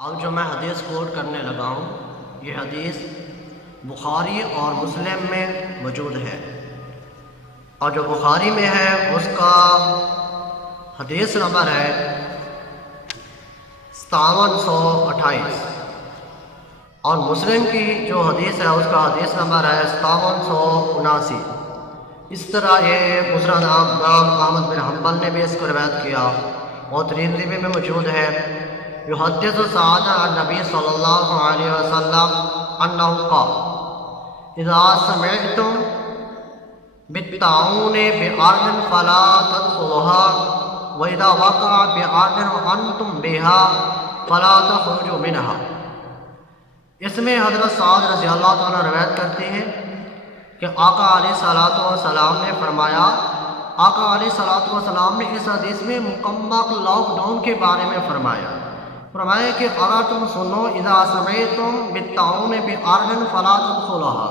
اب جو میں حدیث کوٹ کرنے لگا ہوں یہ حدیث بخاری اور مسلم میں موجود ہے، اور جو بخاری میں ہے اس کا حدیث نمبر ہے 5728، اور مسلم کی جو حدیث ہے اس کا حدیث نمبر ہے 5779۔ اس طرح یہ مسند امام احمد بن حنبل نے بھی اس کو روایت کیا، اور ترمذی میں موجود ہے۔ یحدث سعد عن نبی صلی اللہ علیہ وسلم انہ قال اذا سمعتم بالطاعون بأرض فلا تدخلوها واذا وقع بأرض وانتم بها فلا تخرجوا منها۔ اس میں حضرت سعد رضی اللہ تعالیٰ روایت کرتے ہیں کہ آقا علیہ الصلوۃ والسلام نے فرمایا، آقا علیہ الصلوۃ والسلام نے اس حدیث میں مکمل لاک ڈاؤن کے بارے میں فرمایا کہ اگر تم سنو اذا سمعتم بالطاعون بأرض فلا تدخلوها،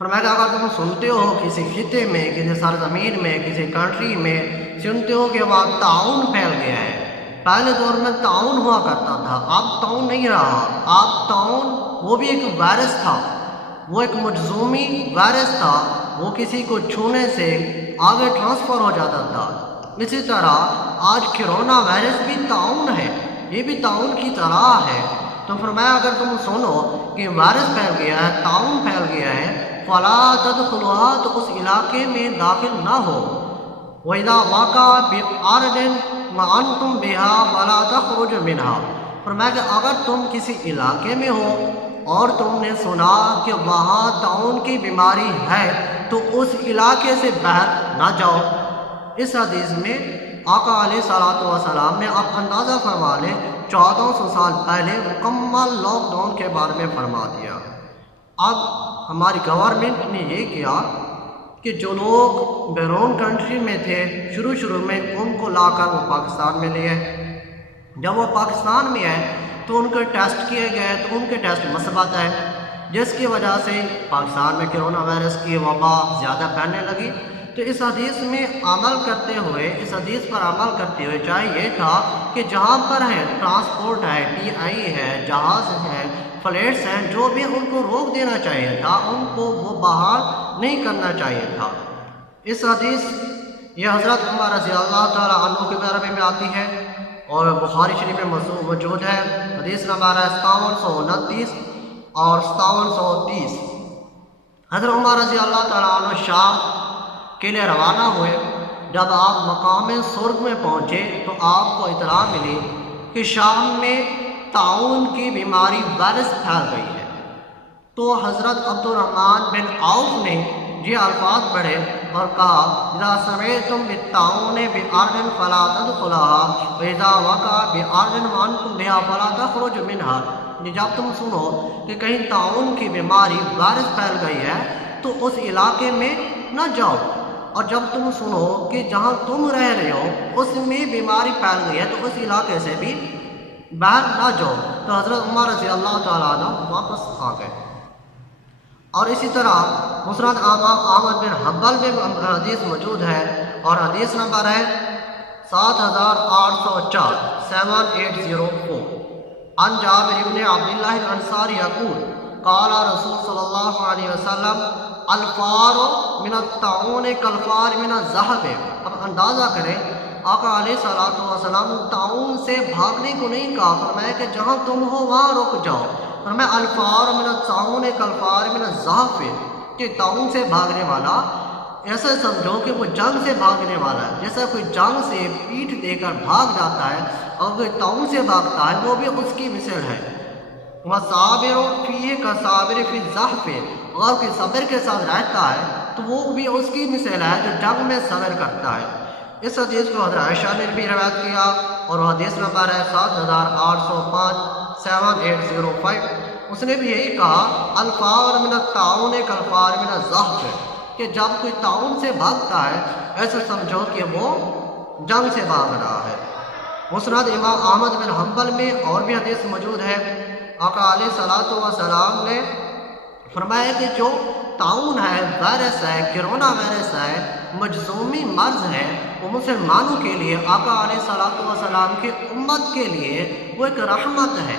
فرمایا کہ اگر تم سنتے ہو کسی خطے میں، کسی سرزمین میں، کسی کنٹری میں سنتے ہو کہ وہاں طاعون پھیل گیا ہے۔ پہلے دور میں طاعون ہوا کرتا تھا، اب طاعون نہیں رہا۔ اب طاعون وہ بھی ایک وائرس تھا، وہ ایک مجزومی وائرس تھا، وہ کسی کو چھونے سے آگے ٹرانسفر ہو جاتا تھا۔ اسی طرح آج کرونا وائرس بھی طاعون ہے، یہ بھی طاعون کی طرح ہے۔ تو فرمایا اگر تم سنو کہ وائرس پھیل گیا ہے، طاعون پھیل گیا ہے، فلا تدخلوها، تو اس علاقے میں داخل نہ ہو۔ وَإِذَا وَقَعَ بِأَرْضٍ وَأَنْتُمْ بِهَا فَلَا تَخْرُجُوا مِنْهَا، فرمایا کہ اگر تم کسی علاقے میں ہو اور تم نے سنا کہ وہاں طاعون کی بیماری ہے تو اس علاقے سے باہر نہ جاؤ۔ اس حدیث میں آقا علیہ الصلوۃ والسلام نے آپ اندازہ فرما لیں 1400 سال پہلے مکمل لاک ڈاؤن کے بارے میں فرما دیا۔ اب ہماری گورنمنٹ نے یہ کیا کہ جو لوگ بیرون کنٹری میں تھے شروع میں ان کو لا کر وہ پاکستان میں لے آئے۔ جب وہ پاکستان میں آئے تو ان کے ٹیسٹ کیے گئے تو ان کے ٹیسٹ مثبت ہے، جس کی وجہ سے پاکستان میں کرونا وائرس کی وبا زیادہ پھیلنے لگی۔ تو اس حدیث میں عمل کرتے ہوئے، اس حدیث پر عمل کرتے ہوئے چاہیے تھا کہ جہاں پر ہے ٹرانسپورٹ ہے، TI ہے، جہاز ہے، فلیٹس ہیں، جو بھی ان کو روک دینا چاہیے تھا، ان کو وہ بحال نہیں کرنا چاہیے تھا۔ اس حدیث یہ حضرت عمر رضی اللہ تعالیٰ عنہ کے بارے میں آتی ہے اور بخاری شریف میں موجود ہے۔ حدیث نمبر ہے 5729 اور 5730۔ حضرت عمر رضی اللہ تعالیٰ عنہ شام کے لیے روانہ ہوئے۔ جب آپ مقام سرگ میں پہنچے تو آپ کو اطلاع ملی کہ شام میں طاعون کی بیماری وائرس پھیل گئی ہے۔ تو حضرت عبد الرحمن بن عوف نے یہ الفاظ پڑھے اور کہا اذا سمعتم بالطاعون بأرض فلا تدخلوها واذا وقع بأرض وانتم بها فلا تخرجوا منها، جب تم سنو کہ کہیں طاعون کی بیماری وائرس پھیل گئی ہے تو اس علاقے میں نہ جاؤ، اور جب تم سنو کہ جہاں تم رہ رہے ہو اس میں بیماری پھیل گئی ہے تو اس علاقے سے بھی باہر نہ جاؤ۔ تو حضرت عمر رضی اللہ تعالیٰ عنہ واپس آ گئے۔ اور اسی طرح مسند امام احمد بن حنبل میں حدیث موجود ہے، اور حدیث نمبر ہے 7804 7804۔ عن جابر بن عبداللہ الانصاری یقول قال رسول صلی اللہ علیہ وسلم الفار من الطاعون کالفار من الذہب۔ اب اندازہ کریں آقا علیہ الصلوۃ والسلام طاعون سے بھاگنے کو نہیں کہا، فرمایا کہ جہاں تم ہو وہاں رک جاؤ۔ فرمایا الفار من الطاعون کالفار من الذہب، کہ طاعون سے بھاگنے والا ایسا سمجھو کہ وہ جنگ سے بھاگنے والا ہے، جیسا کوئی جنگ سے پیٹھ دے کر بھاگ جاتا ہے اور کوئی طاعون سے بھاگتا ہے، وہ بھی اس کی مثل ہے۔ وَصَابِرٌ فِيهِ كَصَابِرِ فِي الزَّحْفِ، اور کوئی صبر کے ساتھ رہتا ہے تو وہ بھی اس کی مثل ہے جو جنگ میں صبر کرتا ہے۔ اس حدیث کو حضرت عائشہ نے بھی روایت کیا، اور وہ حدیث نمبر ہے 7805 7805۔ اس نے بھی یہی کہا الفار من الطاعون کالفار من الذہب، کہ جب کوئی طاعون سے بھاگتا ہے ایسے سمجھو کہ وہ جنگ سے بھاگ رہا ہے۔ مسند امام احمد بن حنبل میں اور بھی حدیث موجود ہے۔ آقا علیہ الصلوۃ والسلام نے فرمایا کہ جو طاعون ہے، وائرس ہے، کرونا وائرس ہے، مجزومی مرض ہے، وہ مسلمانوں کے لیے، آقا علیہ الصلوۃ والسلام کی امت کے لیے وہ ایک رحمت ہے۔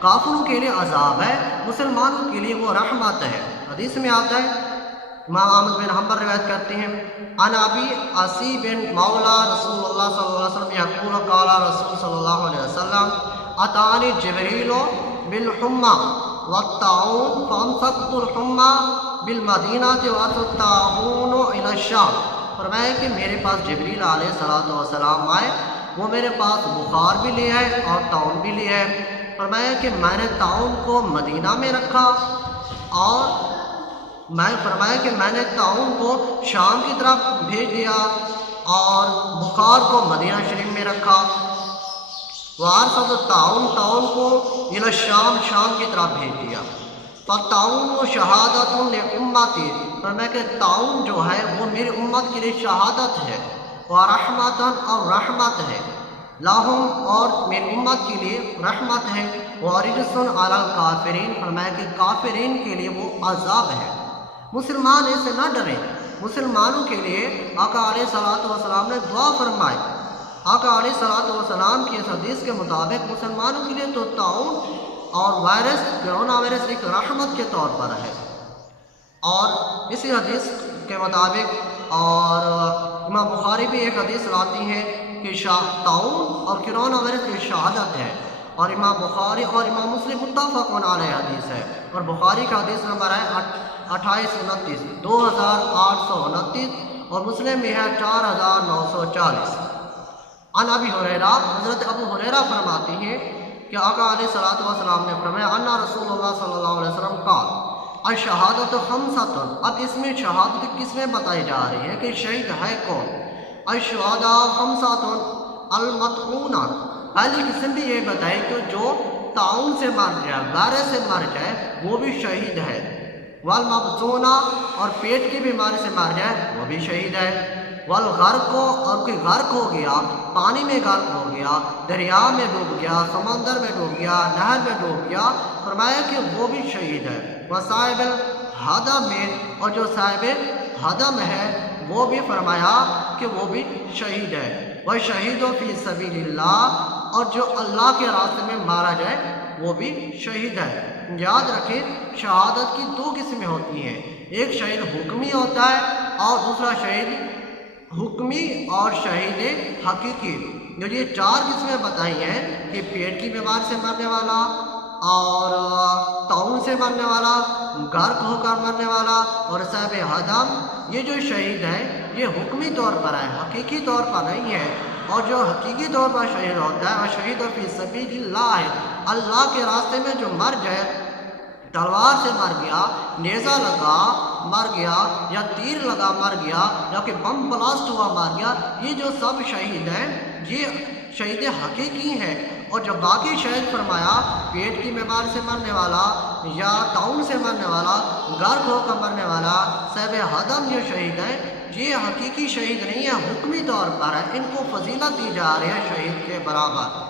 کافروں کے لیے عذاب ہے، مسلمانوں کے لیے وہ رحمت ہے۔ حدیث میں آتا ہے، امام احمد بن حنبل روایت کرتے ہیں، عن ابی عصی بن مولا رسول اللہ صلی اللہ علیہ وسلم یقول قال رسول صلی اللہ علیہ وسلم اتانی جبریل بالحمى والطاعون فامسكت الحمى بالمدینہ والطاعون الى الشام۔ فرمایا کہ میرے پاس جبریل علیہ الصلوۃ والسلام آئے، وہ میرے پاس بخار بھی لے آئے اور طاعون بھی لے آئے۔ فرمایا کہ میں نے طاعون کو مدینہ میں رکھا، اور فرمایا کہ میں نے طاعون کو شام کی طرف بھیج دیا اور بخار کو مدینہ شریف میں رکھا۔ وارسل طاعون کو الى الشام، شام کی طرف بھیج دیا۔ فالطاعون شہادت لامتی، فرمایا کہ طاعون جو ہے وہ میری امت کے لیے شہادت ہے، ورحمت اور رحمت ہے، لاہم اور میری امت کے لیے رحمت ہے، ورجس علی الکافرین، فرمایا کہ کافرین کے لیے وہ عذاب ہے۔ مسلمان اسے نہ ڈریں۔ مسلمانوں کے لیے آقا علیہ الصلوۃ والسلام نے دعا فرمائی۔ آقا علیہ الصلوۃ والسلام کی اس حدیث کے مطابق مسلمانوں کے لیے تو طاعون اور وائرس، کرونا وائرس ایک رحمت کے طور پر ہے، اور اسی حدیث کے مطابق اور امام بخاری بھی ایک حدیث لاتی ہے کہ طاعون اور کرونا وائرس کی شہادت ہے، اور امام بخاری اور امام مسلم متفق علیہ حدیث ہے، اور بخاری کا حدیث نمبر ہے 2829 2829 اور مسلم میں ہے 4940۔ عن ابی ہریرہ، حضرت ابو ہریرہ فرماتے ہیں کہ آقا علیہ الصلوۃ والسلام نے فرمایا ان رسول اللہ صلی اللہ علیہ وسلم قال الشہادۃ خمسۃ، اب اس میں شہادت قسمیں بتائی جا رہی ہیں کہ شہید ہے کون۔ الشہداء خمسۃ المطعون، پہلی قسم بھی یہ بتائی کہ جو طاعون سے مر جائے، وائرس سے مر جائے، وہ بھی شہید ہے۔ والمبطونہ، اور پیٹ کی بیماری سے مر جائے وہ بھی شہید ہے۔ والغرق، اور کوئی غرق ہو گیا، پانی میں غرق ہو گیا، دریا میں ڈوب گیا، سمندر میں ڈوب گیا، نہر میں ڈوب گیا، فرمایا کہ وہ بھی شہید ہے۔ وصاحب الحدم، اور جو صاحب حدم ہے وہ بھی فرمایا کہ وہ بھی شہید ہے۔ وشہید فی سبیل اللہ، اور جو اللہ کے راستے میں مارا جائے وہ بھی شہید ہے۔ یاد رکھیں شہادت کی دو قسمیں ہوتی ہیں، ایک شہید حکمی ہوتا ہے اور دوسرا شہید حکمی اور شہید حقیقی۔ جو یہ چار قسمیں بتائی ہیں کہ پیٹ کی بیماری سے مرنے والا، اور طاعون سے مرنے والا، غرق ہو کر مرنے والا، اور صاحب حدم، یہ جو شہید ہے یہ حکمی طور پر ہے، حقیقی طور پر نہیں ہے۔ اور جو حقیقی طور پر شہید ہوتا ہے وہ شہید فی سبیل اللہ ہے، اللہ کے راستے میں جو مر جائے، تلوار سے مر گیا، نیزہ لگا مر گیا، یا تیر لگا مر گیا، یا کہ بم بلاسٹ ہوا مر گیا، یہ جو سب شہید ہیں یہ شہید حقیقی ہیں۔ اور جو باقی شہید فرمایا پیٹ کی بیماری سے مرنے والا، یا طاعون سے مرنے والا، غرق ہو کر مرنے والا، صاحب حدم جو شہید ہیں یہ حقیقی شہید نہیں ہے، حکمی طور پر ہے، ان کو فضیلت دی جا رہی ہے شہید کے برابر۔